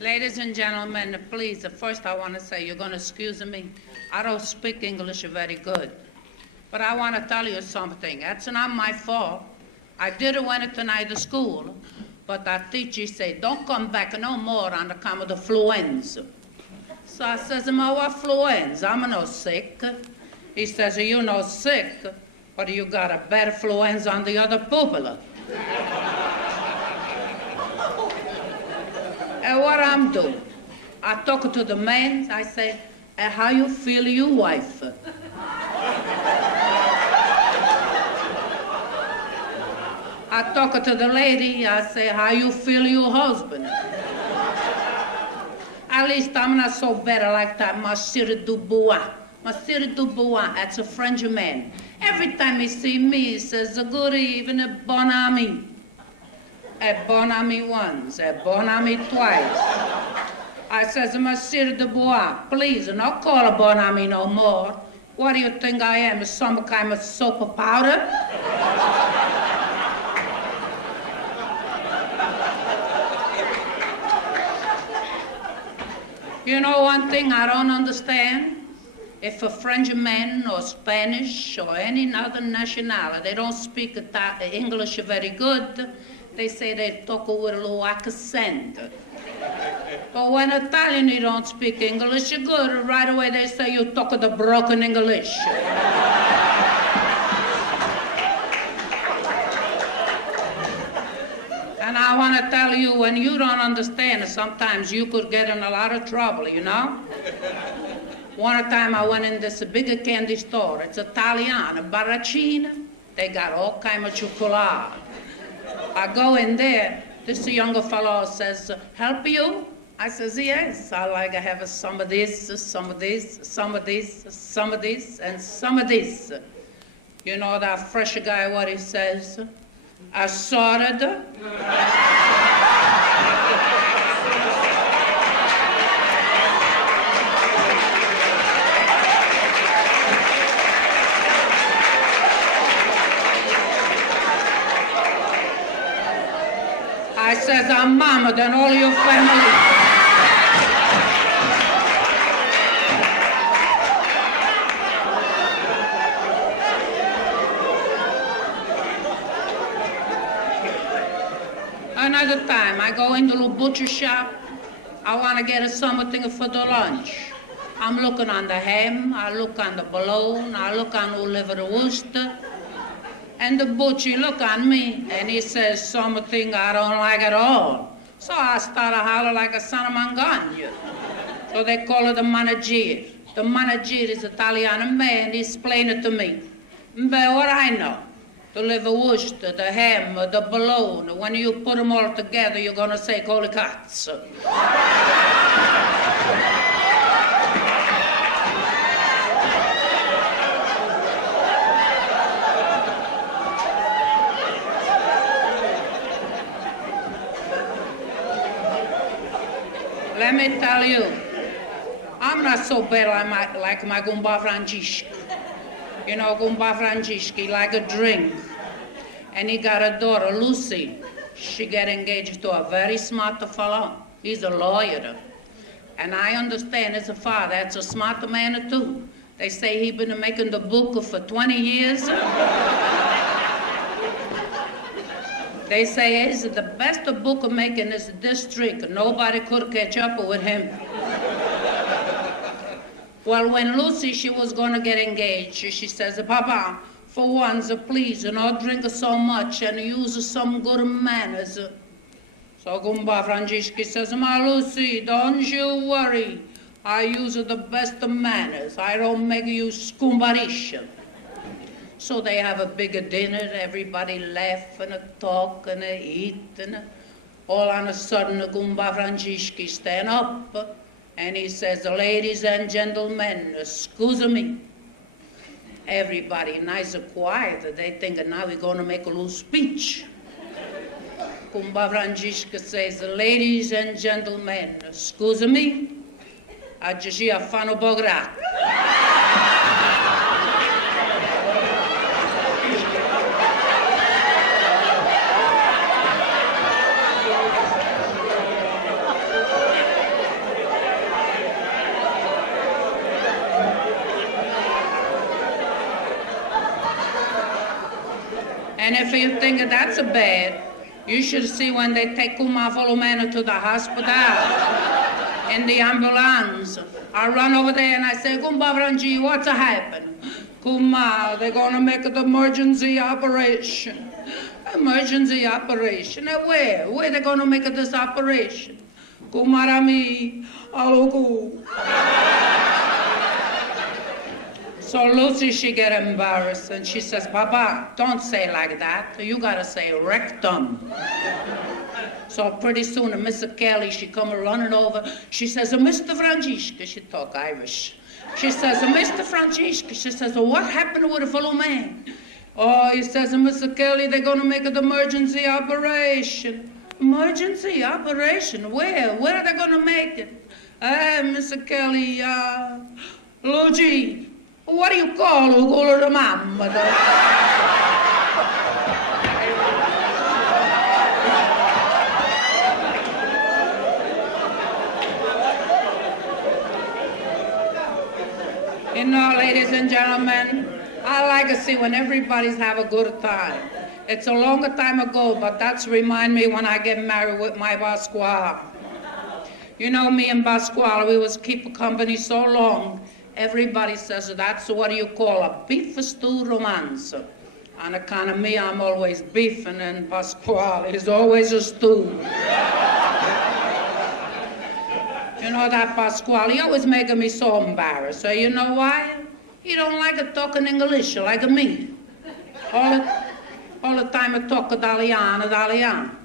Ladies and gentlemen, please, first I want to say, you're going to excuse me. I don't speak English very good. But I want to tell you something. That's not my fault. I didn't went tonight to school, but our teacher said, don't come back no more on account of the fluenza. So I says, Ma, what fluenza? I'm no sick. He says, you no sick, but you got a bad fluenza on the other pupil. And what I'm doing? I talk to the man, I say, how you feel, you wife? I talk to the lady, I say, how you feel, your husband? At least I'm not so bad like that, Monsieur Dubois. Monsieur Dubois, that's a French man. Every time he see me, he says, good evening, bon ami. A bon ami once, a bon ami twice. I says, Monsieur Dubois, please, don't call a bon ami no more. What do you think I am, some kind of soap powder? You know one thing I don't understand? If a Frenchman or Spanish or any other nationality, they don't speak English very good, they say they talk with a little accent. But when Italian, you don't speak English good, right away they say you talk the broken English. And I want to tell you, when you don't understand, sometimes you could get in a lot of trouble, you know? One time I went in this big candy store. It's Italian, a Baracina. They got all kind of chocolate. I go in there. This younger fellow says, help you? I says, yes. I like to have some of this, some of this, some of this, some of this, and some of this. You know that fresh guy, what he says? Assorted. I says, I'm mama than all your family. Another time, I go into the butcher shop. I want to get something for the lunch. I'm looking on the ham, I look on the bologna, I look on the liver Worcester. And the butcher look on me, and he says something I don't like at all. So I start to holler like a son of Mangagna. So they call it the manager. The manager is an Italian man, he explained it to me. But what I know, the liver Worcester, the ham, the bologna, when you put them all together, you're going to say, holy cats. Let me tell you, I'm not so bad like my Gumba Francisco. You know, Gumba Francisco, he like a drink. And he got a daughter, Lucy. She got engaged to a very smart fellow. He's a lawyer. And I understand his father, that's a smart man too. They say he been making the book for 20 years. They say he's the best book maker in this district. Nobody could catch up with him. Well, when Lucy, she was going to get engaged, she says, Papa, for once, please, don't drink so much and use some good manners. So Gumba Francisco says, Ma Lucy, don't you worry. I use the best manners. I don't make you scumbarish. So they have a big dinner, everybody laugh and talk and eat, and all on a sudden Gumba Francisco stand up and he says, ladies and gentlemen, excuse me. Everybody nice and quiet, they think now we're going to make a little speech. Gumba Francisco says, ladies and gentlemen, excuse me, I just fanno bogra. And if you think that's a bad, you should see when they take Kuma Volumena to the hospital in the ambulance. I run over there and I say, Kumba Franji, what's happened? Kuma, they're going to make an emergency operation. Emergency operation? Where? Where they going to make this operation? Kumarami, Aluku. So Lucy, she get embarrassed and she says, Baba, don't say like that. You gotta say rectum. So pretty soon, Mr. Kelly, she come running over. She says, Mr. Francisca, she talk Irish. She says, Mr. Francisca, she says, what happened with the fellow man? Oh, he says, Mr. Kelly, they're gonna make an emergency operation. Emergency operation? Where? Where are they gonna make it? Mr. Kelly, Luigi, what do you call Ugo the mamma? You know, ladies and gentlemen, I like to see when everybody's have a good time. It's a longer time ago, but that's remind me when I get married with my Pasquale. You know, me and Pasquale, we was keep company so long. Everybody says that's what you call a beef stew romance. On account of me, I'm always beefing, and Pasquale is always a stew. You know that Pasquale, he always making me so embarrassed. So you know why? He don't like to talk in English like me. All the time I talk Italiano.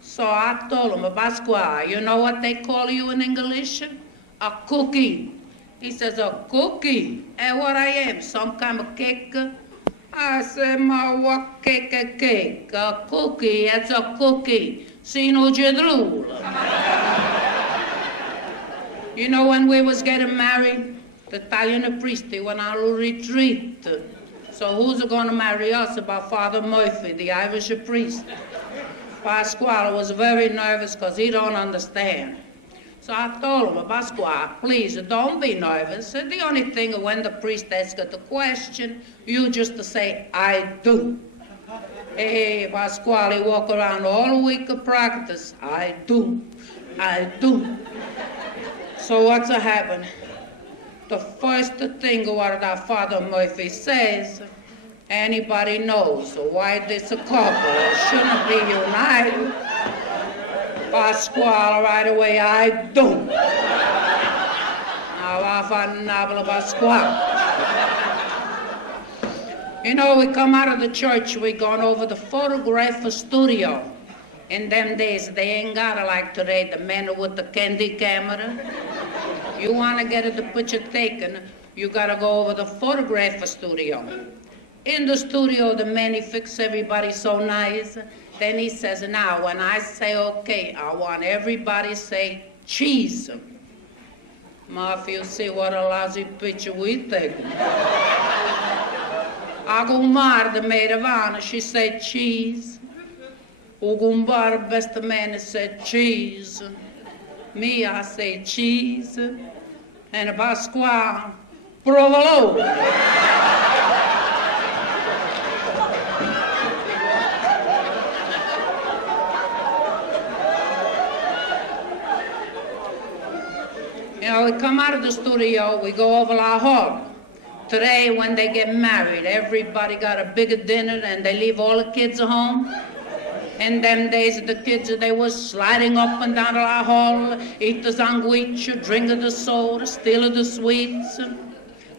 So I told him, Pasquale, you know what they call you in English? A cookie. He says, a cookie? And what I am, some kind of cake? I said, ma, what cake? A cookie, it's a cookie. Sino jedrul. You know, when we was getting married, the Italian priest, they went on a retreat. So who's going to marry us about Father Murphy, the Irish priest? Pasquale was very nervous because he don't understand. So I told him, Pasquale, please don't be nervous. The only thing when the priest asks the question, you just say, I do. Hey, Pasquale walk around all week of practice. I do. So what's happened? The first thing what that Father Murphy says, anybody knows why this couple shouldn't be united. Pasquale right away, I do. Now I find Pasquale. You know, we come out of the church, we gone over the photograph studio. In them days, they ain't got it like today, the men with the candy camera. You want to get the picture taken, you got to go over the photograph studio. In the studio, the man, he fix everybody so nice. Then he says, now, when I say okay, I want everybody say cheese. Ma, if you see what a lousy picture we taking. Agumar, the maid of honor, she said cheese. Ugumbar, best man, said cheese. Me, I say cheese. And Pasquale, provolone. You know, we come out of the studio, we go over our hall. Today, when they get married, everybody got a bigger dinner and they leave all the kids at home. In them days, the kids, they was sliding up and down our hall, eat the sandwich, drink the soda, steal the sweets.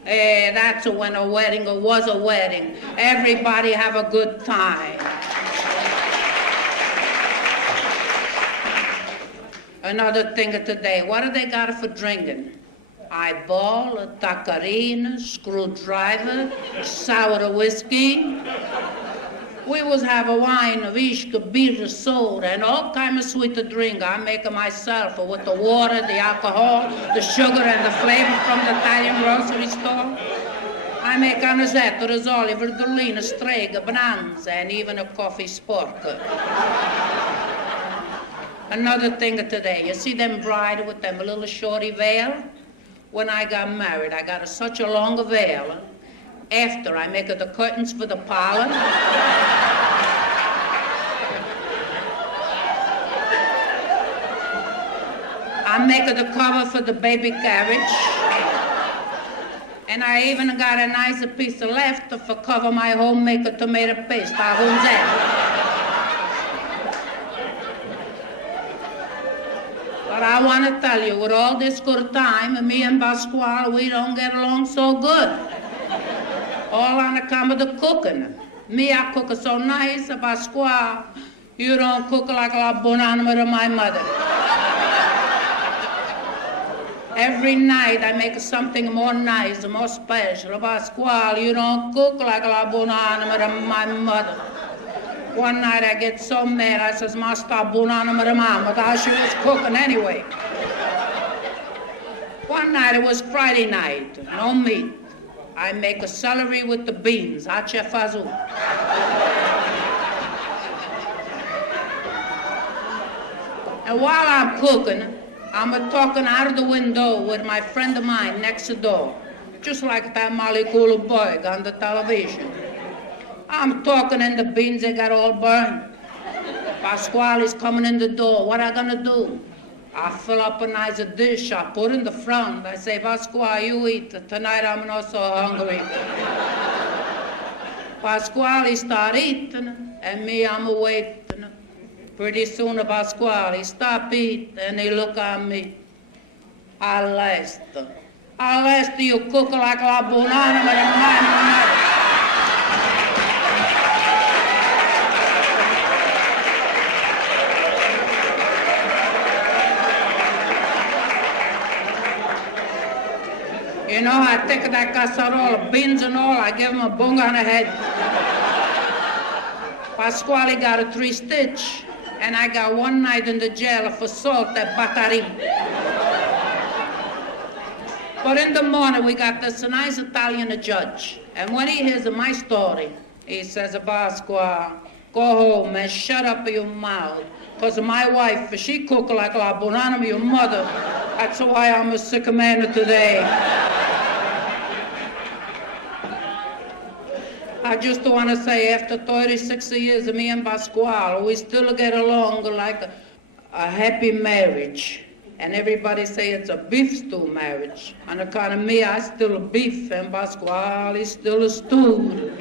That's when a wedding was a wedding. Everybody have a good time. Another thing today, what do they got for drinking? Eyeball, a tacarina, screwdriver, sour whiskey. We was have a wine, a whiskey, beer, soda, and all kind of sweet to drink. I make it myself with the water, the alcohol, the sugar, and the flavor from the Italian grocery store. I make anisetto, risoli, verdolino, strega, bonanza, and even a coffee spork. Another thing today, you see them bride with them little shorty veil? When I got married, I got such a long veil. After I make the curtains for the parlor. I'm making the cover for the baby carriage. And I even got a nicer piece of left for cover my homemaker tomato paste. How's that? But I want to tell you, with all this good time, me and Pasquale, we don't get along so good. All on account of the cooking. Me, I cook so nice, Pasquale, you don't cook like la bonanima to my mother. Every night I make something more nice, more special. Pasquale, you don't cook like la bonanima to my mother. One night I get so mad, I says, Master bonanima to mama, how she was cooking anyway. One night, it was Friday night, no meat. I make a celery with the beans, hachefazu. And while I'm cooking, I'm talking out of the window with my friend of mine next door, just like that Molly Cooler boy on the television. I'm talking and the beans, they got all burned. Pasquale's coming in the door. What I gonna do? I fill up a nice dish, I put in the front. I say, Pasquale, you eat. Tonight I'm not so hungry. Pasquale start eating, and me, I'm waiting. Pretty soon, Pasquale stop eating, and he look at me. Alesta, you cook like la bonanima and my mother. You know, I take that casserole, beans and all, I give him a bung on the head. Pasquale got a 3-stitch, and I got 1 night in the jail for salt at Batari. But in the morning, we got this nice Italian judge, and when he hears my story, he says, Pasquale, go home and shut up your mouth, because my wife, she cook like la bonanima, your mother. That's why I'm a sick man today. I just want to say, after 36 years, me and Pasquale, we still get along like a happy marriage. And everybody say it's a beef stew marriage. On account of me, I still beef, and Pasquale is still a stew.